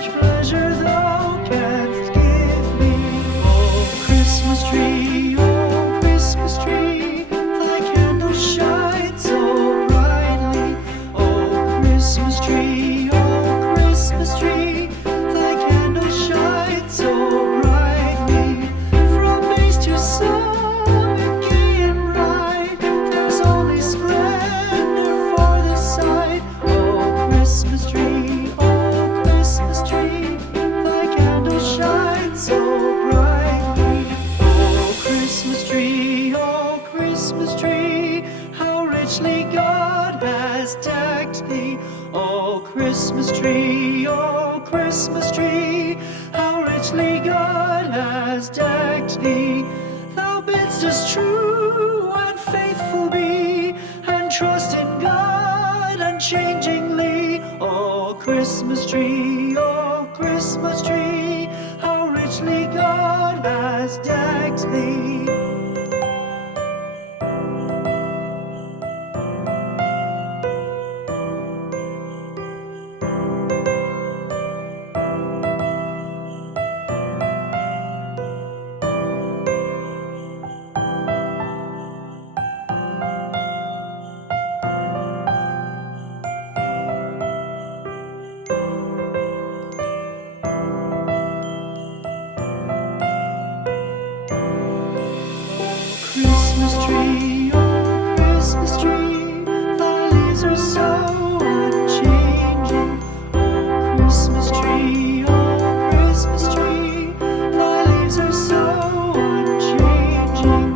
much pleasure thou canst give me. Oh Christmas tree, thy candle shines so brightly. Oh Christmas tree, thy candle shines so brightly. From base to summit, gay and bright, there's only splendor for the sight. Oh Christmas tree, thy candle shines so brightly. Oh Christmas tree, how richly God has decked thee. Oh Christmas tree, how richly God has decked thee. Thou bidst us true and faithful be, and trust in God unchangingly. Oh Christmas tree, how richly God has decked thee. Christmas tree, thy leaves are so unchanging. Oh Christmas tree, thy leaves are so unchanging.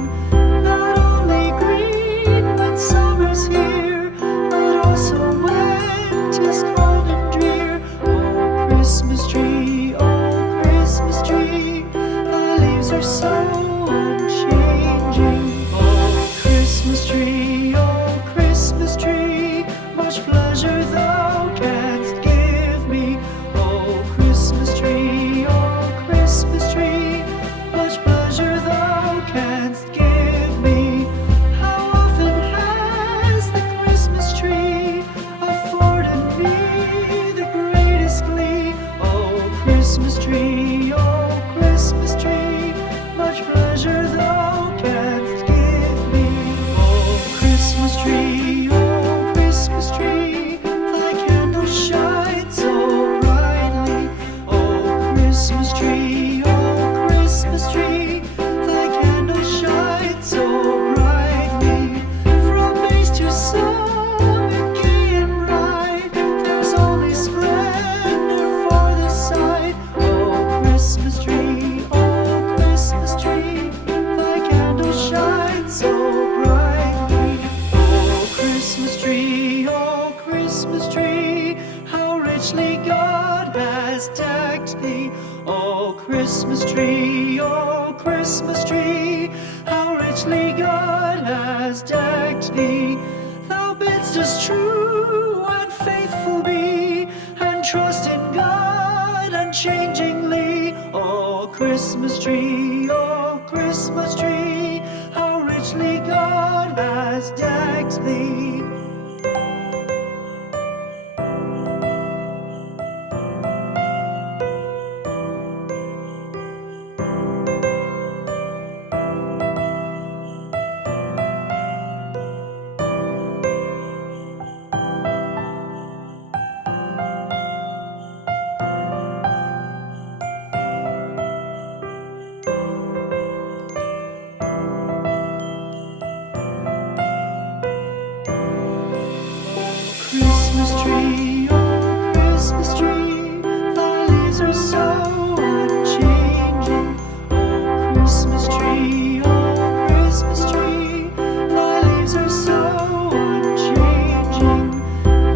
Not only green when summer's here, but also when 'tis cold and drear. Oh Christmas tree, thy leaves are so unchanging. Oh Christmas tree, much pleasure thou canst give me. Oh Christmas tree, much pleasure thou canst give me. How often has the Christmas tree afforded me the greatest glee. Oh Christmas tree, much pleasure thou canst give me. Oh Christmas tree, thy candle shines so brightly. Oh Christmas tree, thy candle shines so brightly. From base to summit, gay and bright, there's only splendor for the sight. Oh Christmas tree, thy candle shines so brightly. Oh Christmas tree, how richly God has decked thee. Oh Christmas tree, how richly God has decked thee. Thou bidst us true and faithful be, and trust in God unchangingly. Oh Christmas tree, how richly God has decked thee. Christmas tree, thy leaves are so unchanging. Oh Christmas tree, thy leaves are so unchanging.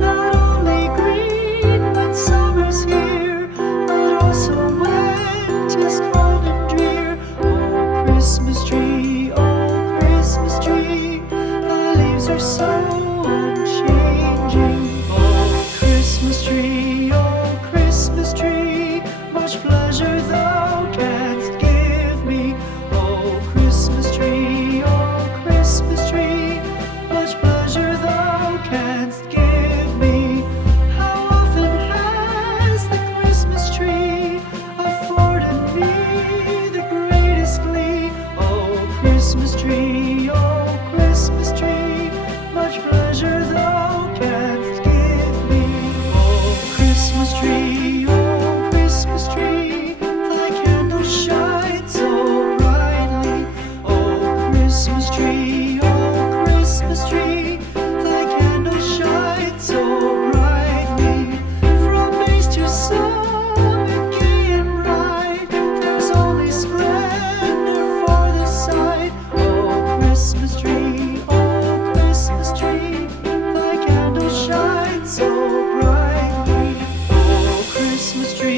Not only green when summer's here, but also when 'tis cold and drear. Oh Christmas tree, thy leaves are so unchanging. Oh Christmas tree, much pleasure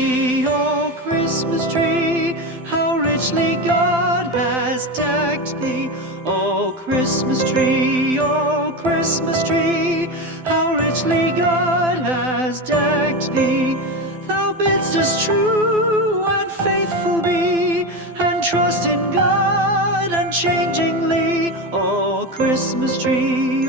tree, oh Christmas tree, how richly God has decked thee. Oh Christmas tree, how richly God has decked thee. Thou bidst us true and faithful be, and trust in God unchangingly. Oh Christmas tree,